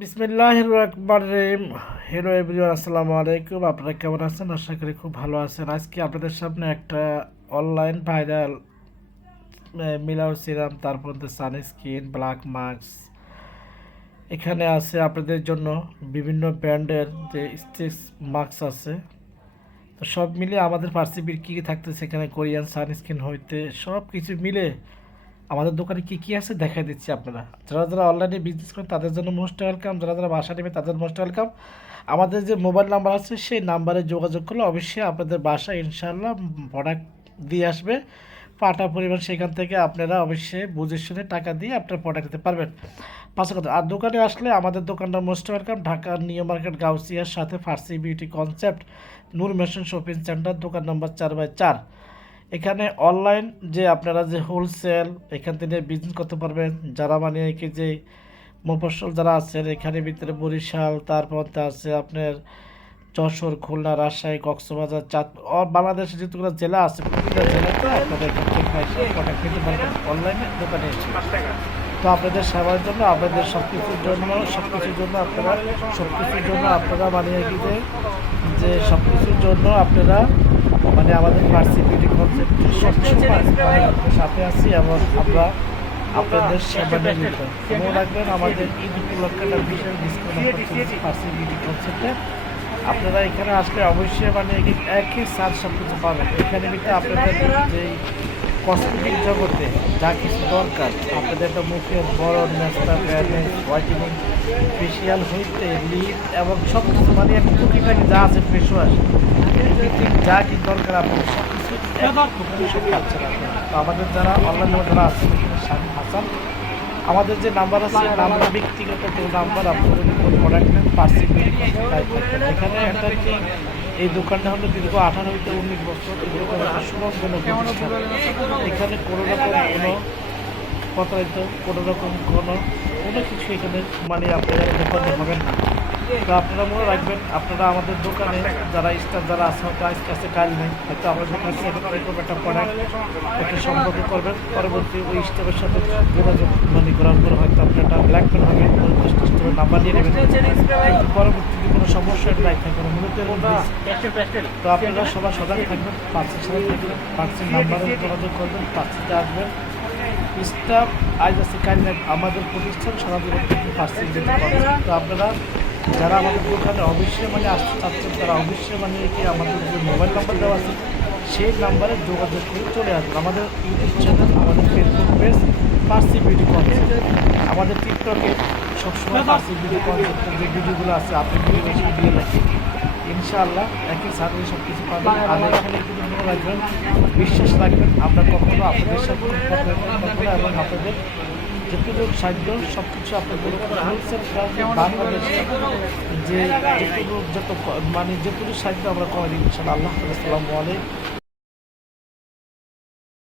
বিসমিল্লাহ আকবর রহিম hero everyone আসসালামু আলাইকুম। আপনারা কেমন আছেন? আশা করি খুব ভালো আছেন। আজকে আপনাদের সামনে একটা অনলাইন ভাইরাল মিলাও সিরাম, তারপর সানস্ক্রিন ব্ল্যাক মাস্ক এখানে আছে আপনাদের জন্য বিভিন্ন ব্র্যান্ডের যে স্টিচ মাস্ক আছে। তো সব মিলে আমাদের পার্সিবির কী কী থাকতেছে এখানে কোরিয়ান সানস্ক্রিন হইতে সব কিছু মিলে আমাদের দোকানে কী কী আছে দেখাই দিচ্ছি আপনারা। যারা যারা অনলাইনে বিজনেস করেন, তাদের জন্য মোস্ট ওয়েলকাম যারা যারা বাসা নেবে, তাদের মোস্ট ওয়েলকাম আমাদের যে মোবাইল নাম্বার আছে, সেই নাম্বারে যোগাযোগ করলে অবশ্যই আপনাদের বাসায় ইনশাল্লাহ প্রোডাক্ট দিয়ে আসবে। পাটা পরিমাণ সেখান থেকে আপনারা অবশ্যই বুঝে শুনে টাকা দিয়ে আপনারা প্রোডাক্ট দিতে পারবেন। পাঁচ কথা, আর দোকানে আসলে আমাদের দোকানটা মোস্ট ওয়েলকাম ঢাকার নিউ মার্কেট, গাউসিয়ার সাথে Farsi beauty concept Noor mansion shopping centre দোকান নম্বর চার বাই চার। এখানে অনলাইন যে আপনারা যে হোলসেল এখান থেকে বিজনেস করতে পারবেন, যারা মানে কি যে মফস্বল যারা আছেন, এখানে ভিতরে বরিশাল, তারপর আছে আপনার যশোর, খুলনা, রাজশাহী, কক্সবাজার, চাঁদ বাংলাদেশের যেগুলো জেলা আছে, প্রতিটা জেলাতে আপনাদের অনলাইনে দোকানে এসে। তো আপনাদের সেবার জন্য, আপনাদের সব কিছুর জন্য সব কিছুর জন্য আপনারা সব কিছুর জন্য আপনারা মানে কি যে সব কিছুর জন্য আপনারা মানে আমাদের ভার্সিটি কনসেপ্ট সবসময় সাথে আছি এবং আমরা আপনাদের সেবা নিয়োজিত মনে রাখবেন, আমাদের ঈদ উপলক্ষে একটা বিশেষ ডিসকাউন্ট আপনারা এখানে আসলে অবশ্যই মানে একই সার সব কিছু পাবেন। এখানে ভিতরে আপনাদের যেই কসমেটিক জগতে যা কিছু দরকার, আপনাদের একটা মুখের বড় নেস্তা ফেয়ারনেস হোয়াইটেনিং ফেসিয়াল হইতে লিপ এবং সব কিছু মানে টুকিটাকি যা আছে ফেস ওয়াশ যা কি দরকার আপনাদের সব কিছু সব পাচ্ছেন তো আমাদের যারা অনলাইন যারা আছে হাসান, আমাদের যে নাম্বার আছে নাম্বার ব্যক্তিগত কোনো নাম্বার আপনাদের কোনো প্রোডাক্ট নেন পার্সিং এখানে একটা কি এই দোকানটা হলো দীর্ঘ থেকে উনিশ বছর। এখানে কোনো রকম কোনো প্রতারিত, কোনো রকম কোনো কোনো কিছু এখানে মানে আপনারা দোকানে হবেন না। তো আপনারা মনে রাখবেন আপনারা আমাদের দোকানে যারা স্টাফ যারা আছে হয়তো আজকে আছে কাল নেই হয়তো আমাদের কাছে এরকম একটা প্রোডাক্ট একটা সম্পর্ক করবেন। পরবর্তী ওই স্টাফের সাথে যোগাযোগ মানে করার পর হয়তো আপনি একটা ব্ল্যাক পেন হবে স্টাফের নাম্বার দিয়ে নেবেন। কিন্তু পরবর্তীতে কোনো সমস্যা নাই থাকে না মূলত তো আপনারা সবাই সজাগ থাকবেন পার্সের সাথে থাকবেন পার্সের নাম্বারে যোগাযোগ করবেন পার্সিতে আসবেন। স্টাফ আজ আছে কাল আমাদের প্রতিষ্ঠান সারা জীবন দিতে পারবে। তো আপনারা যারা আমাদের দোকানে অবশ্যই মানে আসতে চাচ্ছেন তারা অবশ্যই মানে কি আমাদের যে মোবাইল নাম্বার দেওয়া আছে, সেই নাম্বারে যোগাযোগ করে চলে আসবেন। আমাদের ইউটিউব চ্যানেল আমাদের Facebook page Parsi beauty concept আমাদের টিকটকে সবসময় পার্সি বিউটি কনসেপ্টের যে ভিডিওগুলো আছে, আপনি দিয়ে রাখি ইনশাআল্লাহ একই সাথে সব কিছু পাবেন। আর এখানে একটু মনে রাখবেন বিশ্বাস রাখবেন, আমরা কখনো আপনাদের সাথে এবং আপনাদের যেটুকু সাহায্য সব কিছু আপনাদের যে যত মানে যতটুকু সাহায্য আমরা করে ইনশাআল্লাহ। আল্লাহ আসসালামু আলাইকুম।